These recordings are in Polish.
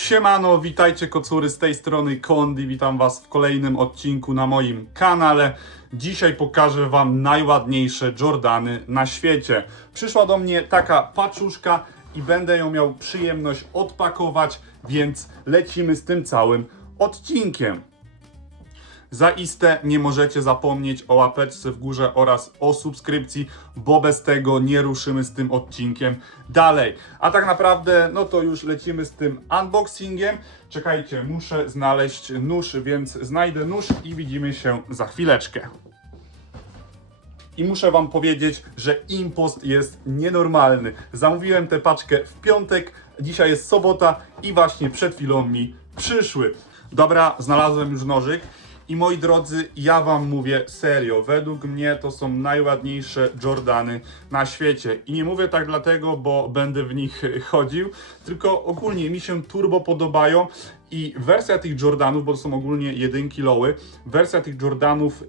Siemano, witajcie kocury z tej strony Kondi, witam was w kolejnym odcinku na moim kanale. Dzisiaj pokażę wam najładniejsze Jordany na świecie. Przyszła do mnie taka paczuszka i będę ją miał przyjemność odpakować, więc lecimy z tym całym odcinkiem. Zaiste nie możecie zapomnieć o łapeczce w górze oraz o subskrypcji, bo bez tego nie ruszymy z tym odcinkiem dalej. A tak naprawdę, no to już lecimy z tym unboxingiem. Czekajcie, muszę znaleźć nóż, więc znajdę nóż i widzimy się za chwileczkę. I muszę wam powiedzieć, że impost jest nienormalny. Zamówiłem tę paczkę w piątek, dzisiaj jest sobota i właśnie przed chwilą mi przyszły. Dobra, znalazłem już nożyk. I moi drodzy, ja wam mówię serio, według mnie to są najładniejsze Jordany na świecie. I nie mówię tak dlatego, bo będę w nich chodził, tylko ogólnie mi się turbo podobają i wersja tych Jordanów, bo to są ogólnie jedynki loły, wersja tych Jordanów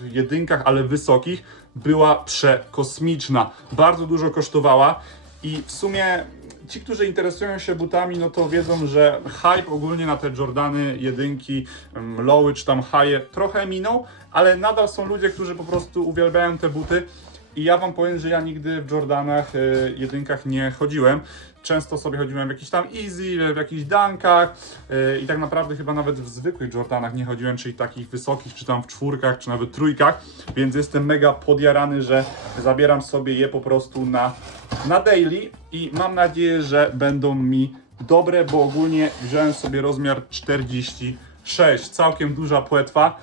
w jedynkach, ale wysokich, była przekosmiczna. Bardzo dużo kosztowała i w sumie ci, którzy interesują się butami, no to wiedzą, że hype ogólnie na te Jordany, jedynki, em, lowy czy tam haje trochę minął, ale nadal są ludzie, którzy po prostu uwielbiają te buty. I ja wam powiem, że ja nigdy w Jordanach y, jedynkach nie chodziłem. Często sobie chodziłem w jakichś tam easy, w jakichś dankach y, i tak naprawdę chyba nawet w zwykłych Jordanach nie chodziłem, czyli takich wysokich, czy tam w czwórkach, czy nawet trójkach, więc jestem mega podjarany, że zabieram sobie je po prostu na, na daily i mam nadzieję, że będą mi dobre, bo ogólnie wziąłem sobie rozmiar 46, całkiem duża płetwa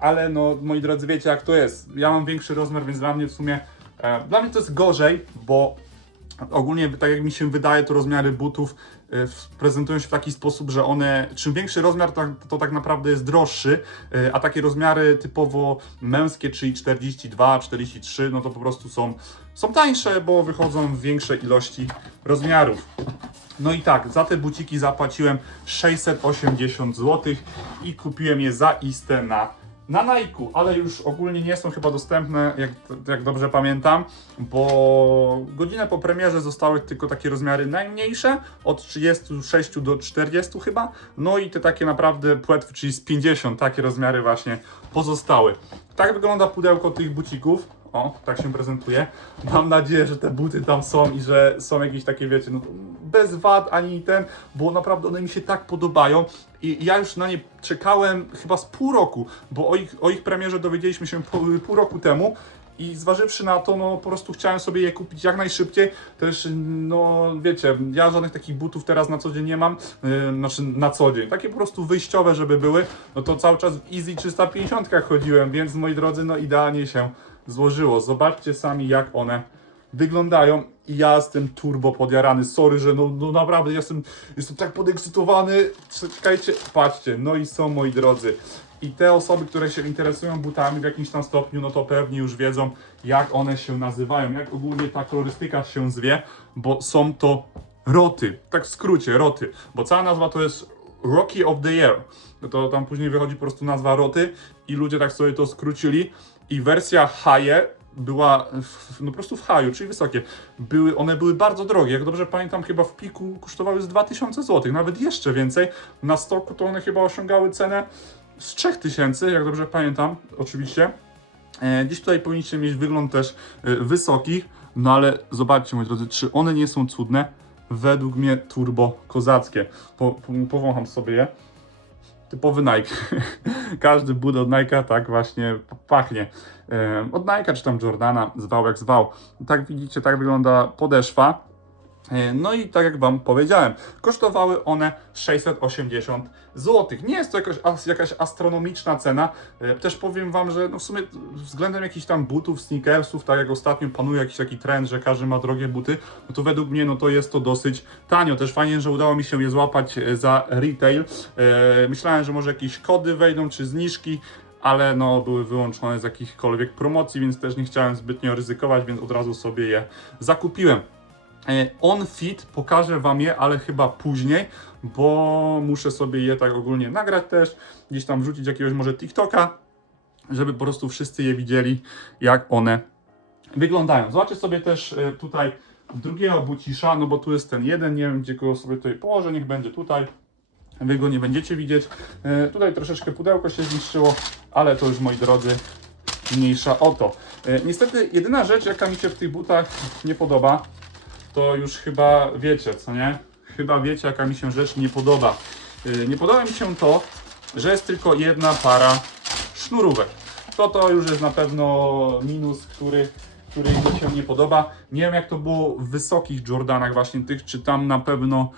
ale no moi drodzy wiecie jak to jest. Ja mam większy rozmiar, więc dla mnie w sumie dla mnie to jest gorzej, bo ogólnie tak jak mi się wydaje, to rozmiary butów e, prezentują się w taki sposób, że one, czym większy rozmiar, to, to tak naprawdę jest droższy, e, a takie rozmiary typowo męskie, czyli 42, 43, no to po prostu są, są tańsze, bo wychodzą w większej ilości rozmiarów. No i tak, za te buciki zapłaciłem 680 zł i kupiłem je zaiste na, na Nike, ale już ogólnie nie są chyba dostępne, jak, jak dobrze pamiętam, bo godzinę po premierze zostały tylko takie rozmiary najmniejsze, od 36 do 40 chyba, no i te takie naprawdę płetwy, czyli z 50, takie rozmiary właśnie pozostały. Tak wygląda pudełko tych bucików. O, tak się prezentuje. Mam nadzieję, że te buty tam są i że są jakieś takie, wiecie, no, bez wad ani ten, bo naprawdę one mi się tak podobają i ja już na nie czekałem chyba z pół roku, bo o ich, o ich premierze dowiedzieliśmy się pół, pół roku temu i zważywszy na to, no po prostu chciałem sobie je kupić jak najszybciej. Też, no wiecie, ja żadnych takich butów teraz na co dzień nie mam, yy, znaczy na co dzień. Takie po prostu wyjściowe, żeby były. No to cały czas w Easy 350 chodziłem, więc moi drodzy, no idealnie się złożyło. Zobaczcie sami, jak one wyglądają. I ja jestem turbo podjarany. Sorry, że no, no naprawdę jestem, jestem tak podekscytowany. Czekajcie, patrzcie. No i są moi drodzy. I te osoby, które się interesują butami w jakimś tam stopniu, no to pewnie już wiedzą, jak one się nazywają, jak ogólnie ta kolorystyka się zwie, bo są to roty. Tak w skrócie, roty. Bo cała nazwa to jest Rocky of the Year. To tam później wychodzi po prostu nazwa roty i ludzie tak sobie to skrócili. I wersja haje była w, no po prostu w haju, czyli wysokie. Były, one były bardzo drogie. Jak dobrze pamiętam, chyba w piku kosztowały z 2000 zł, nawet jeszcze więcej. Na stoku to one chyba osiągały cenę z 3000, jak dobrze pamiętam, oczywiście. E, Dziś tutaj powinniście mieć wygląd też e, wysoki, no ale zobaczcie moi drodzy, czy one nie są cudne? Według mnie turbo kozackie. Po, po, powącham sobie je. Typowy Nike. Każdy but od Nike'a tak właśnie pachnie. Od Nike'a czy tam Jordana, zwał jak zwał. Tak widzicie, tak wygląda podeszwa. E, No i tak jak Wam powiedziałem, kosztowały one 680 zł. Nie jest to jakaś, jakaś astronomiczna cena. E, Też powiem Wam, że no w sumie względem jakichś tam butów, sneakersów, tak jak ostatnio panuje jakiś taki trend, że każdy ma drogie buty, no to według mnie no to jest to dosyć tanio. Też fajnie, że udało mi się je złapać e, za retail. Myślałem, że może jakieś kody wejdą, czy zniżki, ale no były wyłączone z jakichkolwiek promocji, więc też nie chciałem zbytnio ryzykować, więc od razu sobie je zakupiłem. E, On Fit pokażę Wam je, ale chyba później, bo muszę sobie je tak ogólnie nagrać też, gdzieś tam wrzucić jakiegoś może TikToka, żeby po prostu wszyscy je widzieli, jak one wyglądają. Zobaczcie sobie też e, tutaj drugiego bucisza, no bo tu jest ten jeden, nie wiem gdzie go sobie tutaj położę, niech będzie tutaj. Wy go nie będziecie widzieć. E, tutaj troszeczkę pudełko się zniszczyło, ale to już moi drodzy mniejsza o to. Niestety jedyna rzecz jaka mi się w tych butach nie podoba, to już chyba wiecie, co nie? Chyba wiecie jaka mi się rzecz nie podoba. E, nie podoba mi się to, że jest tylko jedna para sznurówek. To to już jest na pewno minus, który, który mi się nie podoba. Nie wiem jak to było w wysokich Jordanach właśnie tych, czy tam na pewno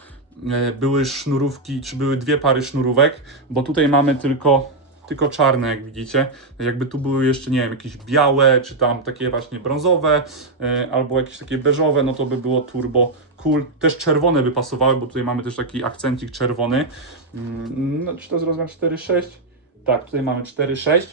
e, były sznurówki, czy były dwie pary sznurówek, bo tutaj mamy tylko, tylko czarne, jak widzicie. Jakby tu były jeszcze, nie wiem, jakieś białe, czy tam takie właśnie brązowe, e, albo jakieś takie beżowe, no to by było turbo cool. Też czerwone by pasowały, bo tutaj mamy też taki akcencik czerwony. Mm, No, czy to jest rozmiar 4,6? Tak, tutaj mamy 4,6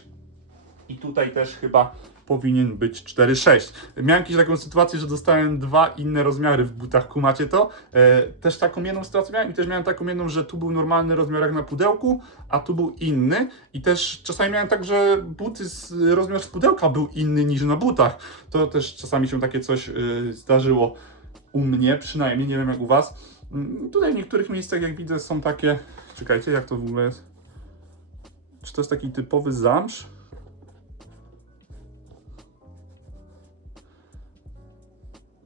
i tutaj też chyba powinien być 4,6. Miałem jakąś taką sytuację, że dostałem dwa inne rozmiary w butach, kumacie to? E, też taką jedną sytuację miałem i też miałem taką jedną, że tu był normalny rozmiar jak na pudełku, a tu był inny i też czasami miałem tak, że buty z rozmiar z pudełka był inny niż na butach. To też czasami się takie coś y, zdarzyło u mnie, przynajmniej, nie wiem jak u was. Mm, Tutaj w niektórych miejscach, jak widzę, są takie. Czekajcie, jak to w ogóle jest? Czy to jest taki typowy zamsz?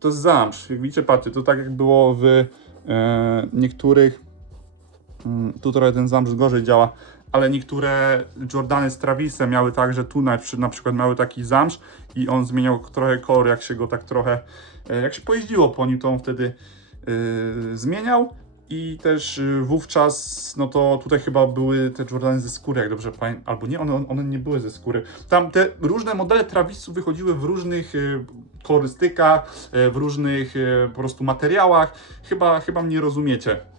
To jest zamsz. Jak widzicie, patrzcie, to tak jak było w e, niektórych. Mm, tu trochę ten zamsz gorzej działa, ale niektóre Jordany z Travisem miały tak, że tu na, na przykład miały taki zamsz i on zmieniał trochę kolor, jak się go tak trochę, e, jak się pojeździło po nim, to on wtedy e, zmieniał. I też y, wówczas, no to tutaj chyba były te Jordany ze skóry, jak dobrze pamiętam. Albo nie, one, one nie były ze skóry. Tam te różne modele Travisów wychodziły w różnych y, kolorystykach, y, w różnych po prostu materiałach. Chyba, chyba mnie rozumiecie.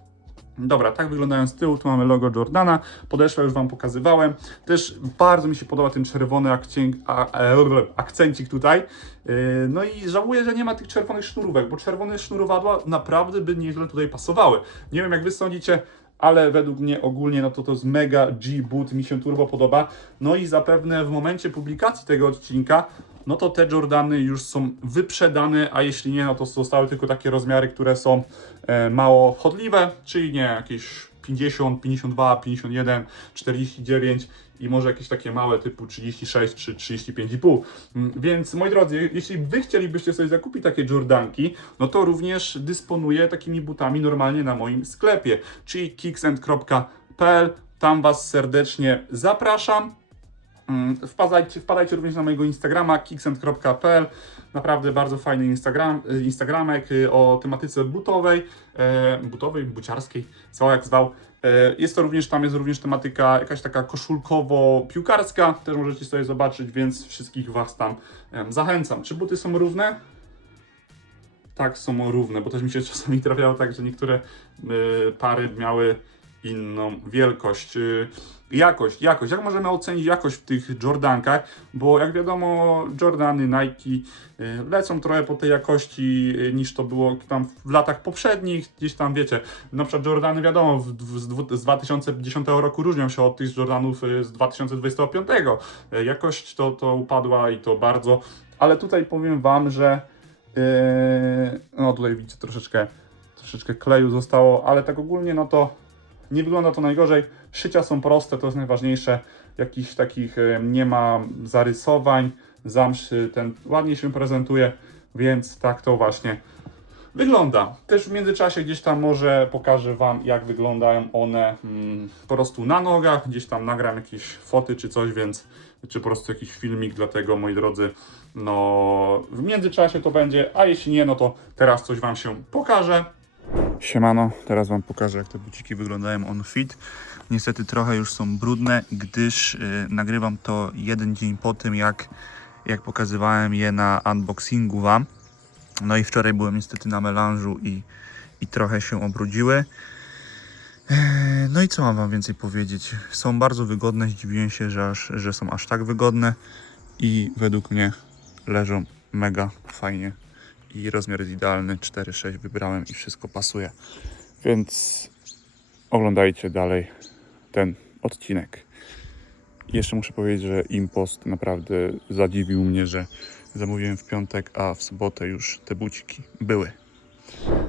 Dobra, tak wyglądają z tyłu. Tu mamy logo Jordana. Podeszwę już Wam pokazywałem. Też bardzo mi się podoba ten czerwony akcent, a, e, akcencik tutaj. Yy, No i żałuję, że nie ma tych czerwonych sznurówek, bo czerwone sznurowadła naprawdę by nieźle tutaj pasowały. Nie wiem jak Wy sądzicie, ale według mnie ogólnie no to to jest mega G-boot, mi się turbo podoba. No i zapewne w momencie publikacji tego odcinka, no to te Jordany już są wyprzedane, a jeśli nie, no to zostały tylko takie rozmiary, które są e, mało chodliwe, czyli nie jakieś 50, 52, 51, 49 i może jakieś takie małe typu 36 czy 35,5. Mm, Więc moi drodzy, jeśli wy chcielibyście sobie zakupić takie Jordanki, no to również dysponuję takimi butami normalnie na moim sklepie, czyli kicksend.pl. Tam was serdecznie zapraszam. Mm, Wpadajcie, wpadajcie również na mojego Instagrama kicksend.pl. Naprawdę bardzo fajny Instagram, y, Instagramek y, o tematyce butowej, e, butowej, buciarskiej, zwał jak zwał. E, Jest to również, tam jest również tematyka jakaś taka koszulkowo-piłkarska, też możecie sobie zobaczyć, więc wszystkich Was tam zachęcam. Czy buty są równe? Tak, są równe, bo też mi się czasami trafiało tak, że niektóre y, pary miały inną wielkość. Y, jakość, jakość. Jak możemy ocenić jakość w tych Jordankach? Bo jak wiadomo, Jordany, Nike y, lecą trochę po tej jakości y, niż to było tam w latach poprzednich. Gdzieś tam wiecie, na przykład Jordany wiadomo z dwu- z 2010 roku różnią się od tych Jordanów z 2025. Y, Jakość to, to upadła i to bardzo. Ale tutaj powiem Wam, że no tutaj widzicie troszeczkę, troszeczkę kleju zostało, ale tak ogólnie no to nie wygląda to najgorzej. Szycia są proste, to jest najważniejsze. Jakichś takich yy, nie ma zarysowań, zamszy ten ładnie się prezentuje, więc tak to właśnie wygląda. Też w międzyczasie gdzieś tam może pokażę Wam, jak wyglądają one mm, po prostu na nogach. Gdzieś tam nagram jakieś foty czy coś, więc czy po prostu jakiś filmik, dlatego moi drodzy, no w międzyczasie to będzie, a jeśli nie, no to teraz coś Wam się pokażę. Siemano, teraz Wam pokażę jak te buciki wyglądają on fit. Niestety trochę już są brudne, gdyż y, nagrywam to jeden dzień po tym jak, jak pokazywałem je na unboxingu Wam. No i wczoraj byłem niestety na melanżu i, i trochę się obrudziły. Eee, No i co mam wam więcej powiedzieć? Są bardzo wygodne, zdziwiłem się, że, aż, że są aż tak wygodne i według mnie leżą mega fajnie i rozmiar jest idealny, 4,6 wybrałem i wszystko pasuje. Więc oglądajcie dalej ten odcinek. Jeszcze muszę powiedzieć, że Impost naprawdę zadziwił mnie, że zamówiłem w piątek, a w sobotę już te buciki były.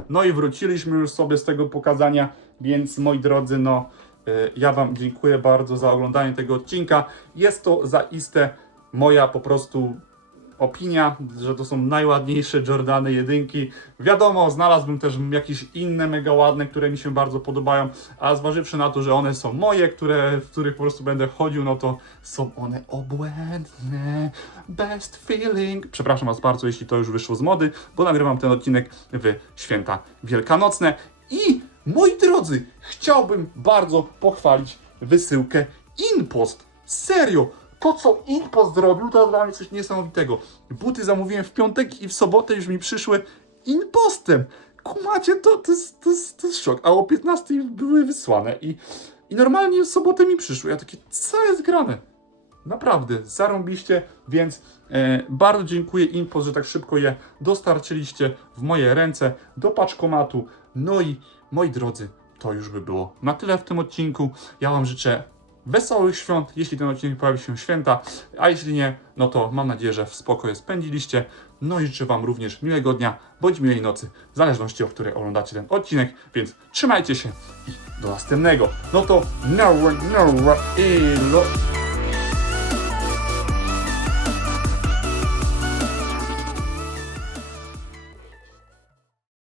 No i wróciliśmy już sobie z tego pokazania, więc moi drodzy, no Y, Ja Wam dziękuję bardzo za oglądanie tego odcinka. Jest to zaiste moja po prostu opinia, że to są najładniejsze Jordany jedynki. Wiadomo, znalazłbym też jakieś inne mega ładne, które mi się bardzo podobają, a zważywszy na to, że one są moje, które, w których po prostu będę chodził, no to są one obłędne. Best feeling. Przepraszam Was bardzo, jeśli to już wyszło z mody, bo nagrywam ten odcinek w święta wielkanocne. I moi drodzy, chciałbym bardzo pochwalić wysyłkę Inpost. Serio! To, co Inpost zrobił, to dla mnie coś niesamowitego. Buty zamówiłem w piątek i w sobotę już mi przyszły Inpostem. Kumacie, to, to, jest, to, jest, to jest szok. A o 15 były wysłane i, i normalnie w sobotę mi przyszły. Ja takie, co jest grane? Naprawdę, zarąbiście, więc e, bardzo dziękuję Inpost, że tak szybko je dostarczyliście w moje ręce do paczkomatu. No i moi drodzy, to już by było na tyle w tym odcinku. Ja Wam życzę wesołych świąt, jeśli ten odcinek pojawi się święta, a jeśli nie, no to mam nadzieję, że w spokoju spędziliście. No i życzę Wam również miłego dnia, bądź miłej nocy, w zależności o której oglądacie ten odcinek, więc trzymajcie się i do następnego. No to no, no, ilo.